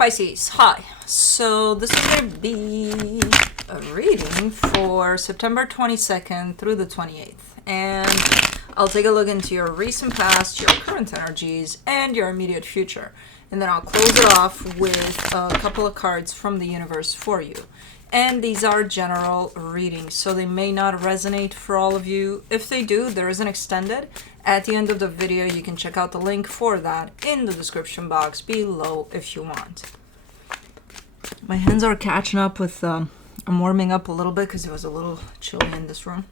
Pisces, hi. So this is going to be a reading for September 22nd through the 28th. And I'll take a look into your recent past, your current energies, and your immediate future. And then I'll close it off with a couple of cards from the universe for you. And these are general readings, so they may not resonate for all of you. If they do, there is an extended. At the end of the video, you can check out the link for that in the description box below if you want. My hands are catching up with, I'm warming up a little bit because it was a little chilly in this room.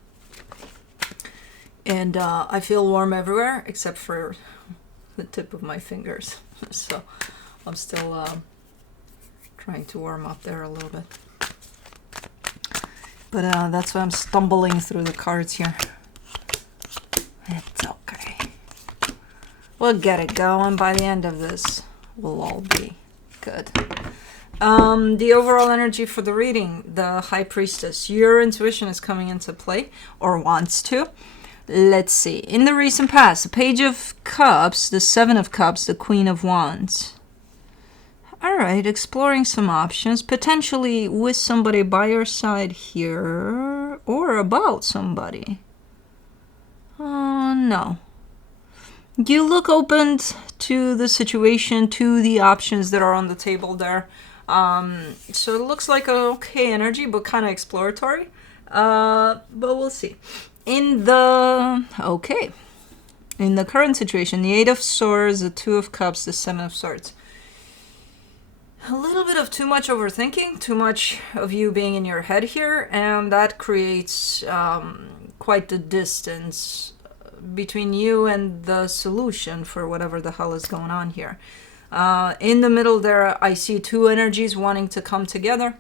And I feel warm everywhere except for the tip of my fingers. So I'm still trying to warm up there a little bit. But that's why I'm stumbling through the cards here. It's okay. We'll get it going. By the end of this, we'll all be good. The overall energy for the reading, the High Priestess. Your intuition is coming into play, or wants to. Let's see. In the recent past, the Page of Cups, the Seven of Cups, the Queen of Wands. Alright, exploring some options, potentially with somebody by your side here, or about somebody. No. You look open to the situation, to the options that are on the table there. So it looks like an okay energy, but kind of exploratory. But we'll see. In the current situation, the Eight of Swords, the Two of Cups, the Seven of Swords. A little bit of too much overthinking, too much of you being in your head here, and that creates quite the distance between you and the solution for whatever the hell is going on here. In the middle there, I see two energies wanting to come together.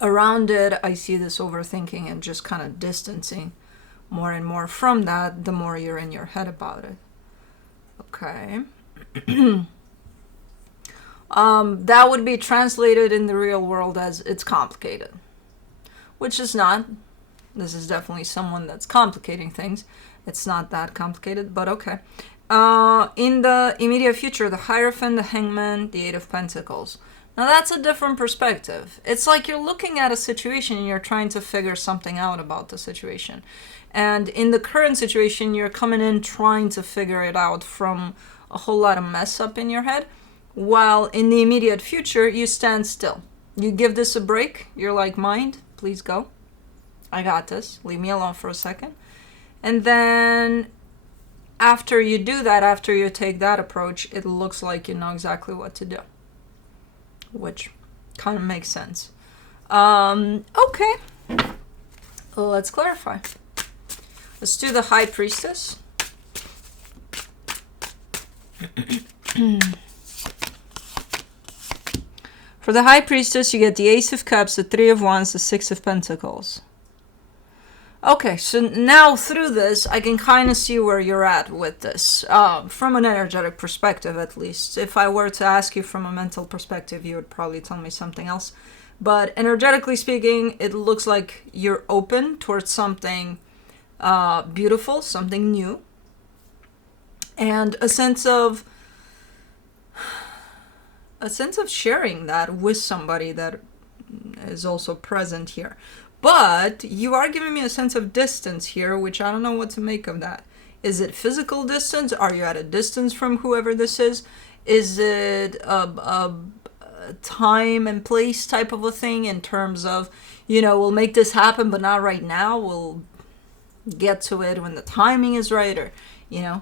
Around it, I see this overthinking and just kind of distancing more and more from that, the more you're in your head about it. Okay. That would be translated in the real world as it's complicated, which is not. This is definitely someone that's complicating things. It's not that complicated, but okay. In the immediate future, the Hierophant, the Hangman, the Eight of Pentacles. Now that's a different perspective. It's like you're looking at a situation and you're trying to figure something out about the situation. And in the current situation, you're coming in trying to figure it out from a whole lot of mess up in your head. While in the immediate future, you stand still. You give this a break. You're like, mind, please go. I got this. Leave me alone for a second. And then after you do that, after you take that approach, it looks like you know exactly what to do. Which kind of makes sense. Okay. Let's clarify. Let's do the High Priestess. For the High Priestess, you get the Ace of Cups, the Three of Wands, the Six of Pentacles. Okay, so now through this, I can kind of see where you're at with this, from an energetic perspective at least. If I were to ask you from a mental perspective, you would probably tell me something else. But energetically speaking, it looks like you're open towards something beautiful, something new. And a sense of sharing that with somebody that is also present here. But you are giving me a sense of distance here, which I don't know what to make of that. Is it physical distance? Are you at a distance from whoever this is? Is it a time and place type of a thing in terms of, we'll make this happen, but not right now. We'll get to it when the timing is right, or, May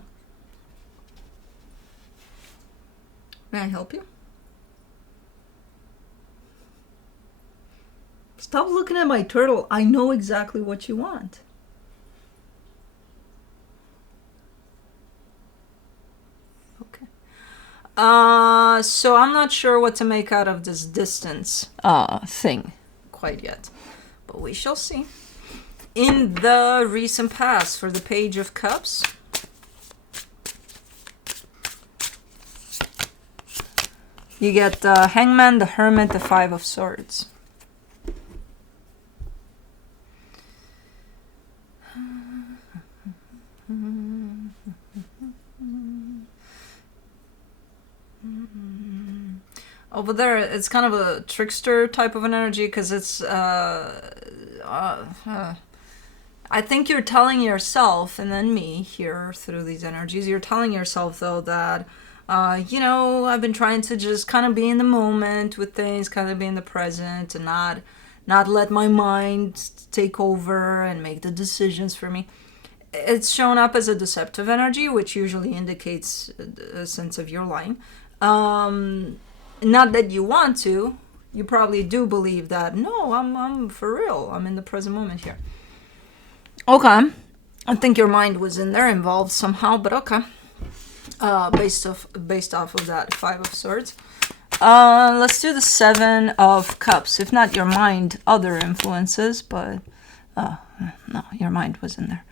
I help you? Stop looking at my turtle. I know exactly what you want. Okay. So I'm not sure what to make out of this distance thing quite yet. But we shall see. In the recent past, for the Page of Cups, you get the Hangman, the Hermit, the Five of Swords. over there, it's kind of a trickster type of an energy because it's. I think you're telling yourself, and then me here through these energies, you're telling yourself though that, I've been trying to just kind of be in the moment with things, kind of be in the present, and not let my mind take over and make the decisions for me. It's shown up as a deceptive energy, which usually indicates a sense of you're lying. Not that you want to. You probably do believe that, no, I'm for real. I'm in the present moment here. Okay. I think your mind was in there involved somehow, but okay. Based off of that Five of Swords. Let's do the Seven of Cups. If not your mind, other influences, but no, your mind was in there.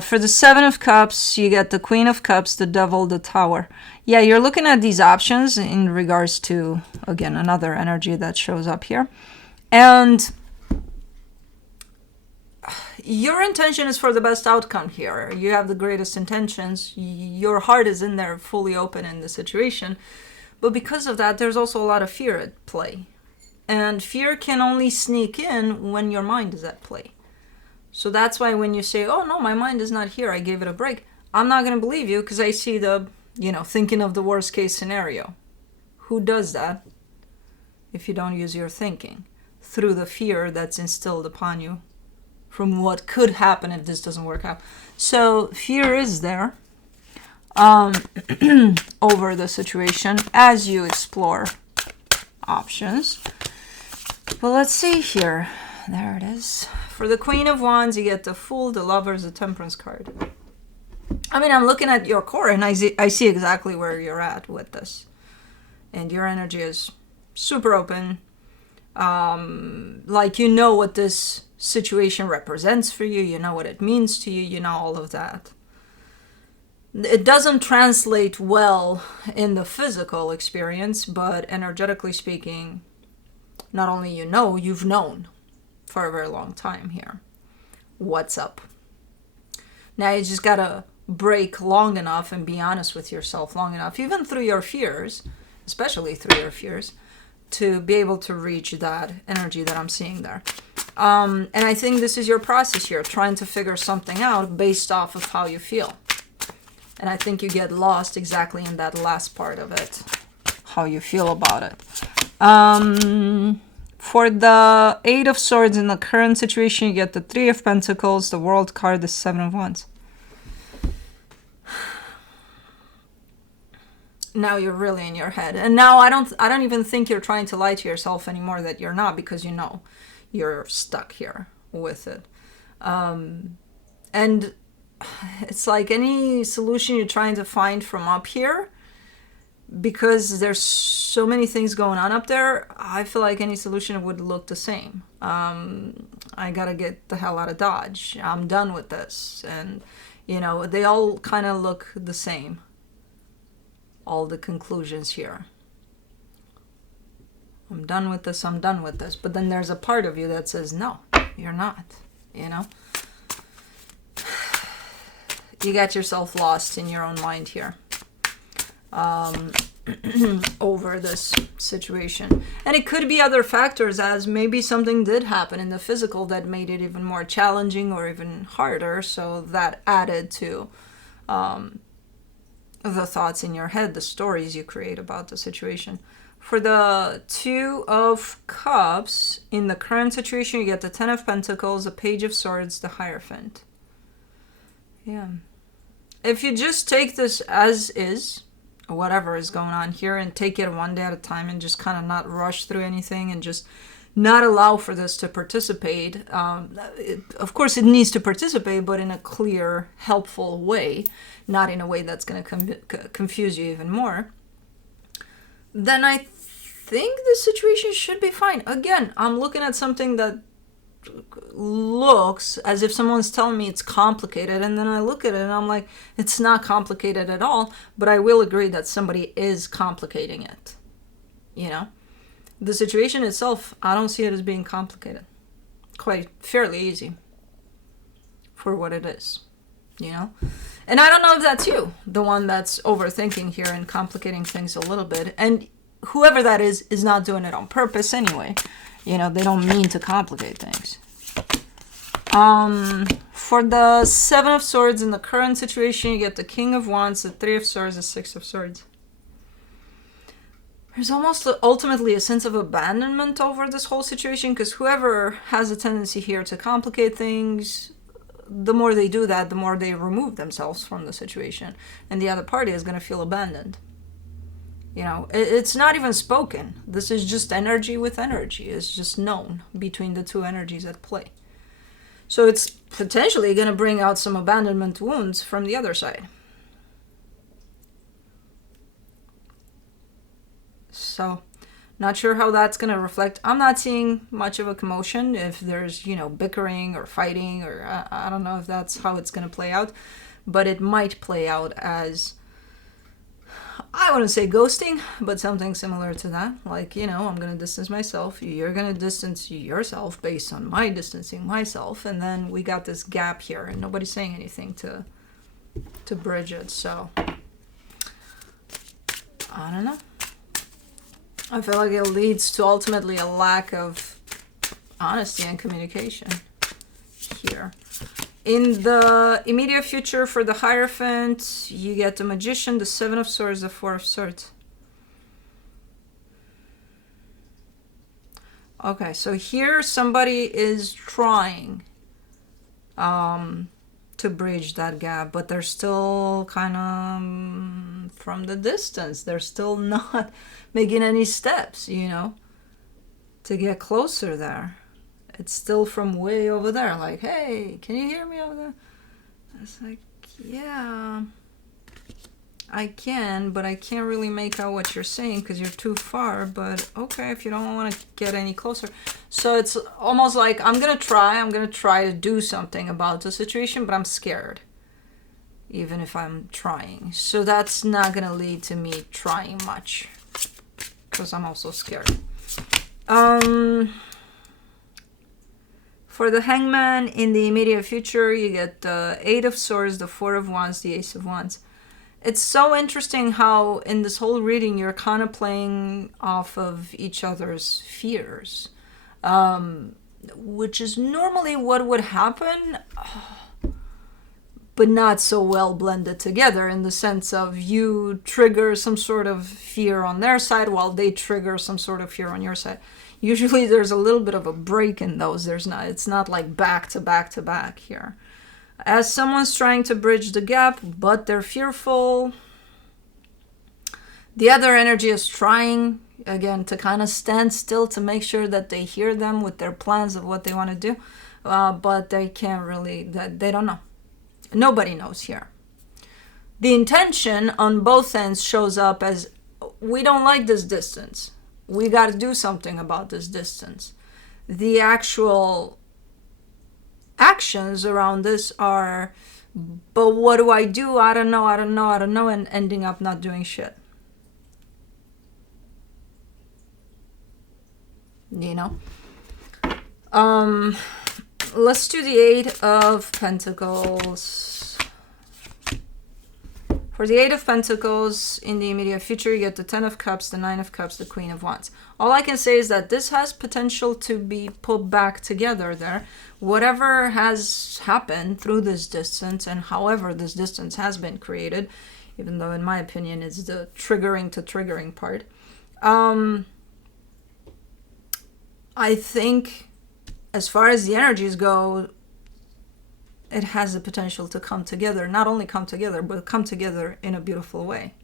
For the Seven of Cups, you get the Queen of Cups, the Devil, the Tower. Yeah, you're looking at these options in regards to, again, another energy that shows up here. And your intention is for the best outcome here. You have the greatest intentions. Your heart is in there fully open in the situation. But because of that, there's also a lot of fear at play. And fear can only sneak in when your mind is at play. So that's why when you say, oh no, my mind is not here, I gave it a break, I'm not going to believe you because I see the, thinking of the worst case scenario. Who does that if you don't use your thinking? Through the fear that's instilled upon you from what could happen if this doesn't work out. So fear is there over the situation as you explore options. But let's see here. There it is. For the Queen of Wands, you get the Fool, the Lovers, the Temperance card. I mean, I'm looking at your core and I see exactly where you're at with this. And your energy is super open. Like you know what this situation represents for you. You know what it means to you. You know all of that. It doesn't translate well in the physical experience, but energetically speaking, not only you've known for a very long time here. What's up? Now you just gotta break long enough and be honest with yourself long enough, even through your fears, especially through your fears, to be able to reach that energy that I'm seeing there. And I think this is your process here, trying to figure something out based off of how you feel. And I think you get lost exactly in that last part of it, how you feel about it. For the Eight of Swords in the current situation, you get the Three of Pentacles, the World card, the Seven of Wands. Now you're really in your head. And now I don't even think you're trying to lie to yourself anymore that you're not, because you know you're stuck here with it. And it's like any solution you're trying to find from up here, because there's so many things going on up there, I feel like any solution would look the same. I gotta get the hell out of Dodge. I'm done with this. And, they all kind of look the same. All the conclusions here. I'm done with this, I'm done with this. But then there's a part of you that says, no, you're not, You got yourself lost in your own mind here. Over this situation. And it could be other factors, as maybe something did happen in the physical that made it even more challenging or even harder, so that added to the thoughts in your head, the stories you create about the situation. For the Two of Cups, in the current situation, you get the Ten of Pentacles, the Page of Swords, the Hierophant. Yeah. If you just take this as is, whatever is going on here, and take it one day at a time and just kind of not rush through anything and just not allow for this to participate. Of course, it needs to participate, but in a clear, helpful way, not in a way that's going to confuse you even more. Then I think the situation should be fine. Again, I'm looking at something that looks as if someone's telling me it's complicated, and then I look at it and I'm like, it's not complicated at all, but I will agree that somebody is complicating it. The situation itself, I don't see it as being complicated. Quite fairly easy for what it is, And I don't know if that's you, the one that's overthinking here and complicating things a little bit. And whoever that is not doing it on purpose anyway. You know, they don't mean to complicate things. For the Seven of Swords in the current situation, you get the King of Wands, the Three of Swords, the Six of Swords. There's almost ultimately a sense of abandonment over this whole situation, because whoever has a tendency here to complicate things, the more they do that, the more they remove themselves from the situation. And the other party is going to feel abandoned. You know, it's not even spoken. This is just energy with energy. It's just known between the two energies at play. So it's potentially going to bring out some abandonment wounds from the other side. So, not sure how that's going to reflect. I'm not seeing much of a commotion if there's, you know, bickering or fighting, or I don't know if that's how it's going to play out. But it might play out as, I wouldn't say ghosting, but something similar to that. Like, you know, I'm going to distance myself. You're going to distance yourself based on my distancing myself. And then we got this gap here and nobody's saying anything to bridge it. So, I don't know. I feel like it leads to ultimately a lack of honesty and communication here. In the immediate future for the Hierophant, you get the Magician, the Seven of Swords, the Four of Swords. Okay, so here somebody is trying to bridge that gap, but they're still kind of from the distance. They're still not making any steps, you know, to get closer there. It's still from way over there, like, hey, can you hear me over there? It's like, yeah, I can, but I can't really make out what you're saying because you're too far, but okay, if you don't want to get any closer. So it's almost like I'm going to try to do something about the situation, but I'm scared, even if I'm trying. So that's not going to lead to me trying much, because I'm also scared. For the Hangman, in the immediate future, you get the Eight of Swords, the Four of Wands, the Ace of Wands. It's so interesting how in this whole reading you're kind of playing off of each other's fears, which is normally what would happen, but not so well blended together, in the sense of you trigger some sort of fear on their side while they trigger some sort of fear on your side. Usually there's a little bit of a break in those. It's not like back to back to back here. As someone's trying to bridge the gap, but they're fearful, the other energy is trying, again, to kind of stand still to make sure that they hear them with their plans of what they want to do, but they can't really, they don't know. Nobody knows here. The intention on both ends shows up as, we don't like this distance. We got to do something about this distance. The actual actions around this are, but what do? I don't know, and ending up not doing shit. You know? Let's do the Eight of Pentacles. For the Eight of Pentacles, in the immediate future, you get the Ten of Cups, the Nine of Cups, the Queen of Wands. All I can say is that this has potential to be put back together there. Whatever has happened through this distance, and however this distance has been created, even though in my opinion it's the triggering to triggering part, I think as far as the energies go, it has the potential to come together. Not only come together, but come together in a beautiful way.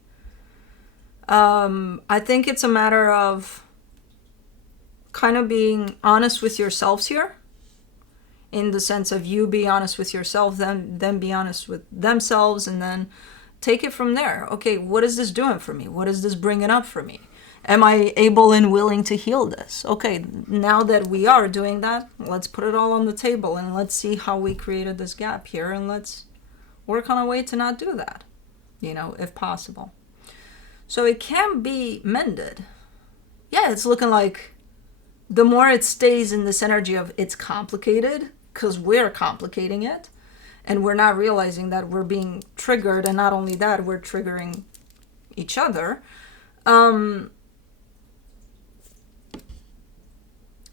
I think it's a matter of kind of being honest with yourselves here, in the sense of you be honest with yourself, then be honest with themselves, and then take it from there. Okay, what is this doing for me? What is this bringing up for me? Am I able and willing to heal this? Okay, now that we are doing that, let's put it all on the table and let's see how we created this gap here, and let's work on a way to not do that, you know, if possible. So it can be mended. Yeah, it's looking like the more it stays in this energy of it's complicated, because we're complicating it, and we're not realizing that we're being triggered, and not only that, we're triggering each other.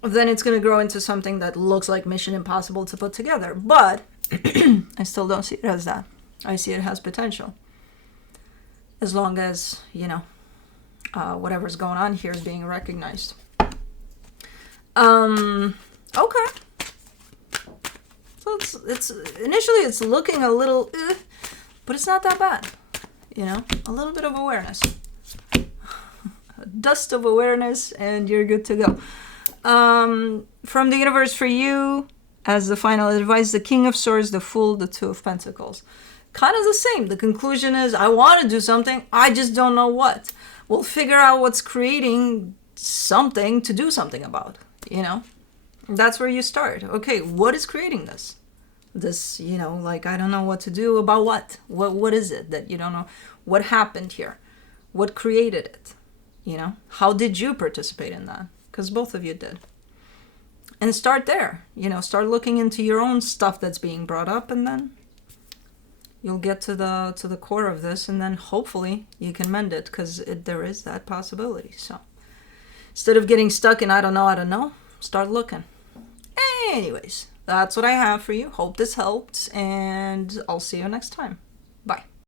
then it's going to grow into something that looks like Mission Impossible to put together. But I still don't see it as that. I see it as potential. As long as, whatever's going on here is being recognized. Okay. So it's initially it's looking a little, but it's not that bad. A little bit of awareness. A dust of awareness, and you're good to go. From the universe for you, as the final advice, the King of Swords, the Fool, the Two of Pentacles. Kind of the same. The conclusion is, I want to do something, I just don't know what. We'll figure out what's creating something to do something about, That's where you start. Okay, what is creating this? This, I don't know what to do about what. What is it that you don't know? What happened here? What created it? How did you participate in that? Because both of you did. And start there. Start looking into your own stuff that's being brought up, and then you'll get to the core of this, and then hopefully you can mend it, because there is that possibility. So instead of getting stuck in I don't know, start looking. Anyways, that's what I have for you. Hope this helped, and I'll see you next time. Bye.